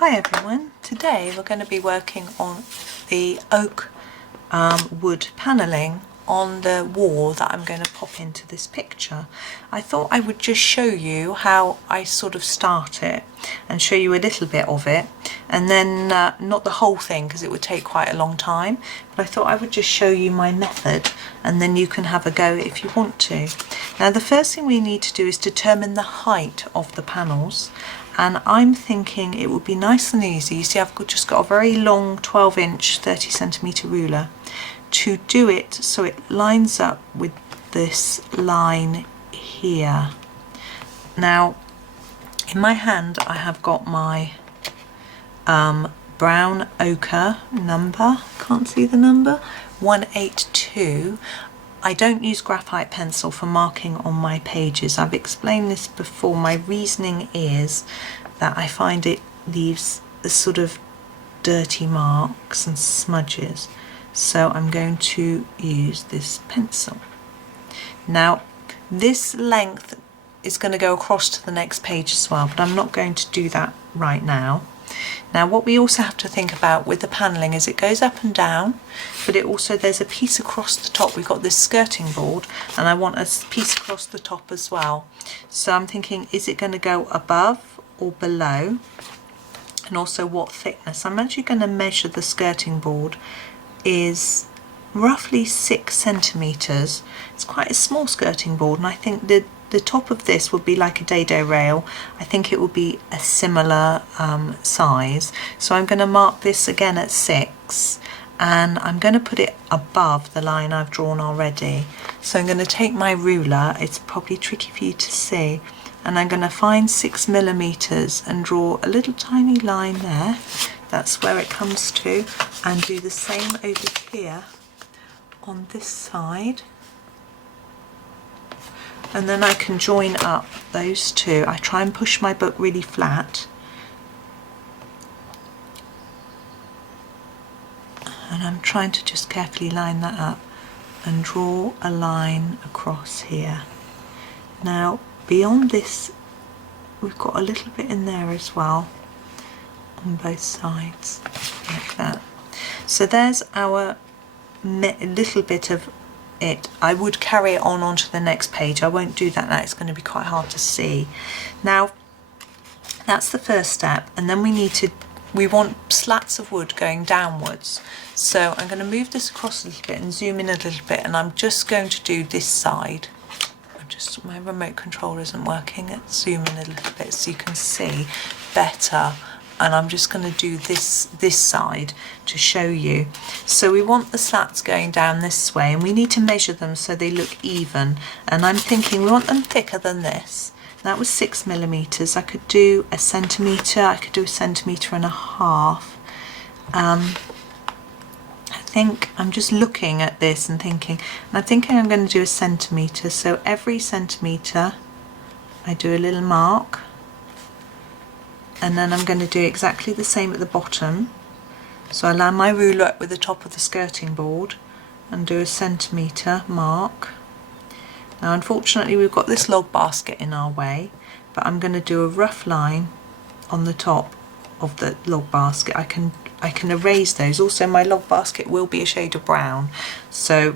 Hi everyone, today we're going to be working on the oak wood panelling on the wall that I'm going to pop into this picture. I thought I would just show you how I sort of start it and show you a little bit of it, and then not the whole thing because it would take quite a long time, but I thought I would just show you my method and then you can have a go if you want to. Now the first thing we need to do is determine the height of the panels. And I'm thinking it would be nice and easy. You see, I've just got a very long 12-inch 30cm ruler to do it so it lines up with this line here. Now, in my hand, I have got my brown ochre number. Can't see the number. 182. I don't use graphite pencil for marking on my pages. I've explained this before. My reasoning is that I find it leaves a sort of dirty marks and smudges. So I'm going to use this pencil. Now this length is going to go across to the next page as well, but I'm not going to do that right now. Now what we also have to think about with the panelling is it goes up and down, but it also, there's a piece across the top. We've got this skirting board and I want a piece across the top as well. So I'm thinking, is it going to go above or below? And also what thickness? I'm actually going to measure the skirting board is roughly 6 centimetres. It's quite a small skirting board, and I think the top of this would be like a dado rail. I think it will be a similar size. So I'm going to mark this again at 6, and I'm going to put it above the line I've drawn already. So I'm going to take my ruler, it's probably tricky for you to see, and I'm going to find 6mm and draw a little tiny line there. That's where it comes to, and do the same over here on this side. And then I can join up those two. I try and push my book really flat. And I'm trying to just carefully line that up and draw a line across here. Now, beyond this, we've got a little bit in there as well, on both sides, like that. So there's our little bit of it. I would carry it on onto the next page. I won't do that now, it's going to be quite hard to see. Now that's the first step, and then we want slats of wood going downwards. So I'm going to move this across a little bit and zoom in a little bit, and I'm just going to do this side. My remote control isn't working. Let's zoom in a little bit so you can see better. And I'm just going to do this side to show you. So we want the slats going down this way, and we need to measure them so they look even. And I'm thinking we want them thicker than this. That was 6mm. I could do a centimetre, I could do 1.5 cm. I think I'm just looking at this and thinking, and I'm thinking I'm going to do a centimetre. So every centimetre I do a little mark. And then I'm going to do exactly the same at the bottom. So I line my ruler up with the top of the skirting board and do a centimetre mark. Now unfortunately we've got this log basket in our way, but I'm going to do a rough line on the top of the log basket. I can erase those. Also my log basket will be a shade of brown, so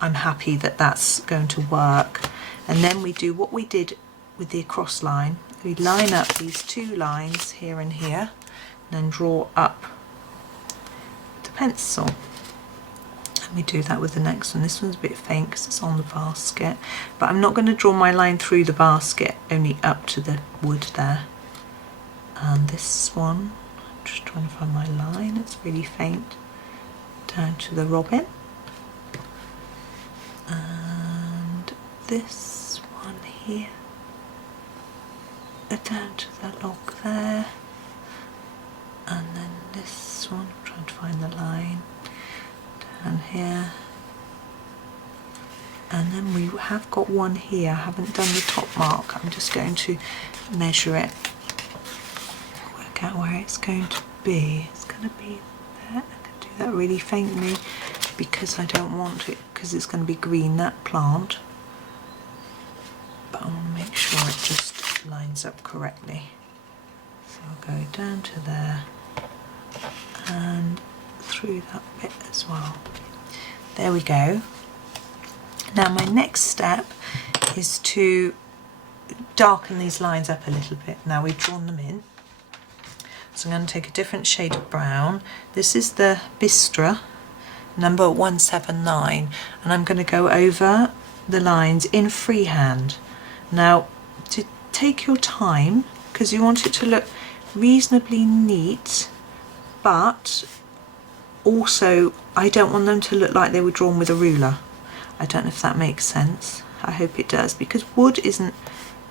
I'm happy that that's going to work. And then we do what we did with the across line. We line up these two lines here and here, and then draw up the pencil. And we do that with the next one. This one's a bit faint because it's on the basket, but I'm not going to draw my line through the basket, only up to the wood there. And this one, I'm just trying to find my line, it's really faint, down to the robin. And this one here, down to the log there, and then this one, I'm trying to find the line, down here, and then we have got one here. I haven't done the top mark. I'm just going to measure it, work out where it's going to be. It's going to be there. I can do that really faintly because I don't want it, because it's going to be green, that plant, but I want to make sure it just lines up correctly. So I'll go down to there and through that bit as well. There we go. Now my next step is to darken these lines up a little bit. Now we've drawn them in, so I'm going to take a different shade of brown. This is the Bistre number 179, and I'm going to go over the lines in freehand. Now to take your time, because you want it to look reasonably neat, but also I don't want them to look like they were drawn with a ruler. I don't know if that makes sense. I hope it does, because wood isn't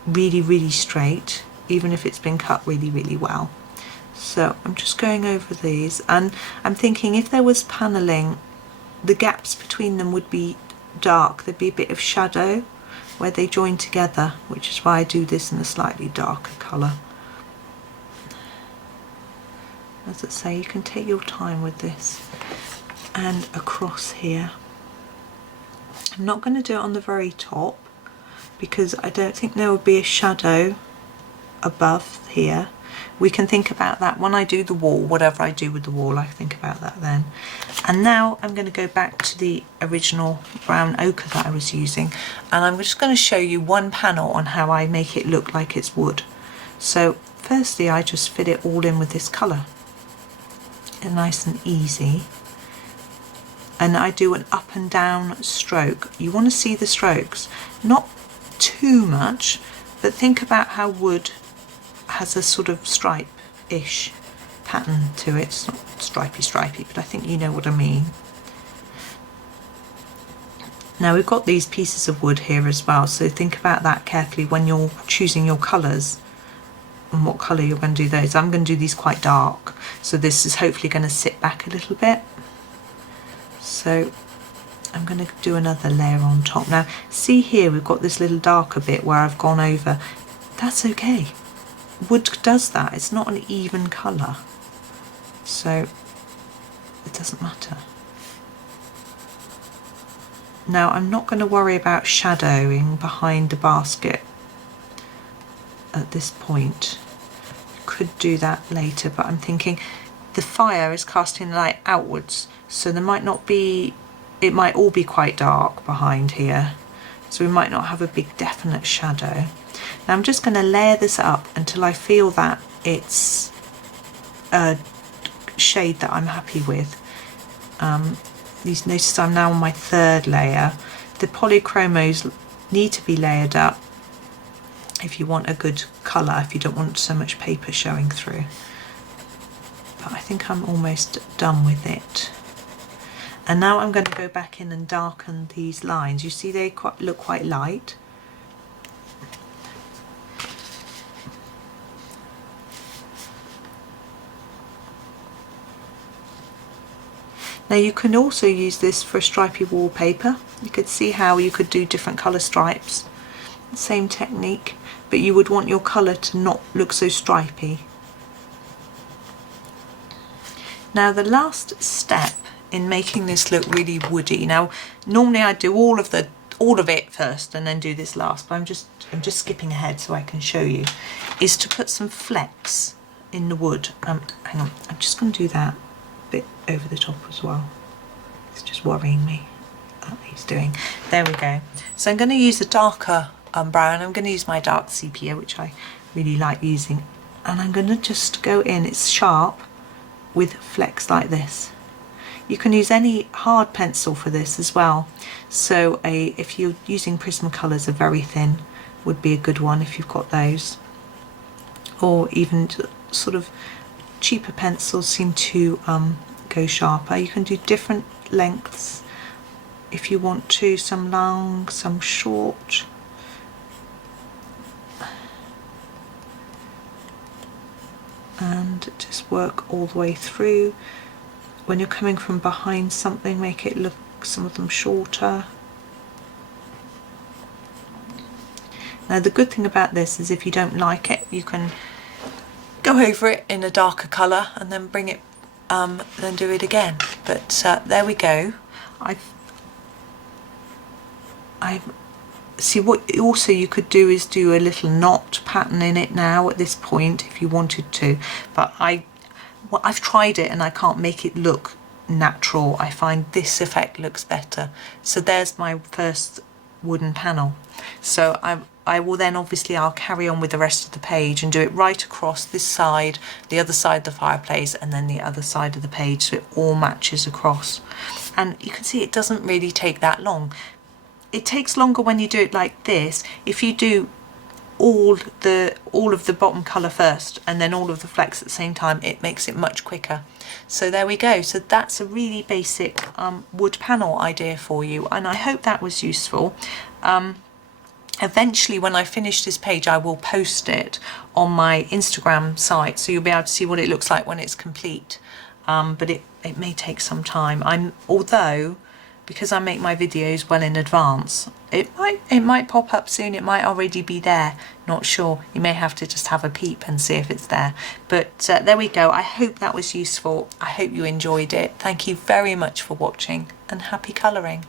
really straight, even if it's been cut really well. So I'm just going over these, and I'm thinking if there was panelling, the gaps between them would be dark. There'd be a bit of shadow where they join together, which is why I do this in a slightly darker colour. As I say, you can take your time with this. And across here, I'm not going to do it on the very top because I don't think there will be a shadow above here. We can think about that when I do the wall. Whatever I do with the wall, I think about that then. And now I'm going to go back to the original brown ochre that I was using, and I'm just going to show you one panel on how I make it look like it's wood. So firstly, I just fit it all in with this colour, and nice and easy. And I do an up and down stroke. You want to see the strokes, not too much, but think about how wood has a sort of stripe-ish pattern to it. It's not stripy, but I think you know what I mean. Now we've got these pieces of wood here as well, so think about that carefully when you're choosing your colours and what colour you're going to do those. I'm going to do these quite dark, so this is hopefully going to sit back a little bit. So I'm going to do another layer on top. Now see here, we've got this little darker bit where I've gone over. That's okay. Wood does that. It's not an even colour, so it doesn't matter. Now I'm not going to worry about shadowing behind the basket at this point. You could do that later, but I'm thinking the fire is casting light outwards, so there might not be, it might all be quite dark behind here, so we might not have a big definite shadow. Now I'm just going to layer this up until I feel that it's a shade that I'm happy with. You notice I'm now on my third layer. The polychromos need to be layered up if you want a good colour, if you don't want so much paper showing through. But I think I'm almost done with it. And now I'm going to go back in and darken these lines. You see they look quite light. Now you can also use this for a stripy wallpaper. You could see how you could do different colour stripes. Same technique, but you would want your colour to not look so stripy. Now the last step in making this look really woody, now normally I do all of it first and then do this last, but I'm just skipping ahead so I can show you, is to put some flecks in the wood. Hang on, I'm just going to do that bit over the top as well. It's just worrying me what he's doing. There we go. So I'm going to use a darker brown. I'm going to use my dark sepia, which I really like using, and I'm going to just go in, it's sharp, with flecks like this. You can use any hard pencil for this as well, so if you're using Prismacolors, a very thin would be a good one if you've got those, or even sort of cheaper pencils seem to go sharper. You can do different lengths if you want to, some long, some short. And just work all the way through. When you're coming from behind something, make it look, some of them shorter. Now the good thing about this is if you don't like it, you can go over it in a darker colour and then bring it, then do it again. But there we go. I've see what also you could do is do a little knot pattern in it now at this point if you wanted to, but I've tried it and I can't make it look natural. I find this effect looks better. So there's my first wooden panel. So I will then obviously I'll carry on with the rest of the page and do it right across this side, the other side of the fireplace, and then the other side of the page, so it all matches across. And you can see it doesn't really take that long. It takes longer when you do it like this. If you do all of the bottom colour first and then all of the flecks at the same time, it makes it much quicker. So there we go. So that's a really basic wood panel idea for you, and I hope that was useful. Eventually when I finish this page I will post it on my Instagram site, so you'll be able to see what it looks like when it's complete, but it may take some time. Although because I make my videos well in advance, it might pop up soon, it might already be there, not sure. You may have to just have a peep and see if it's there. But there we go. I hope that was useful. I hope you enjoyed it. Thank you very much for watching, and happy colouring.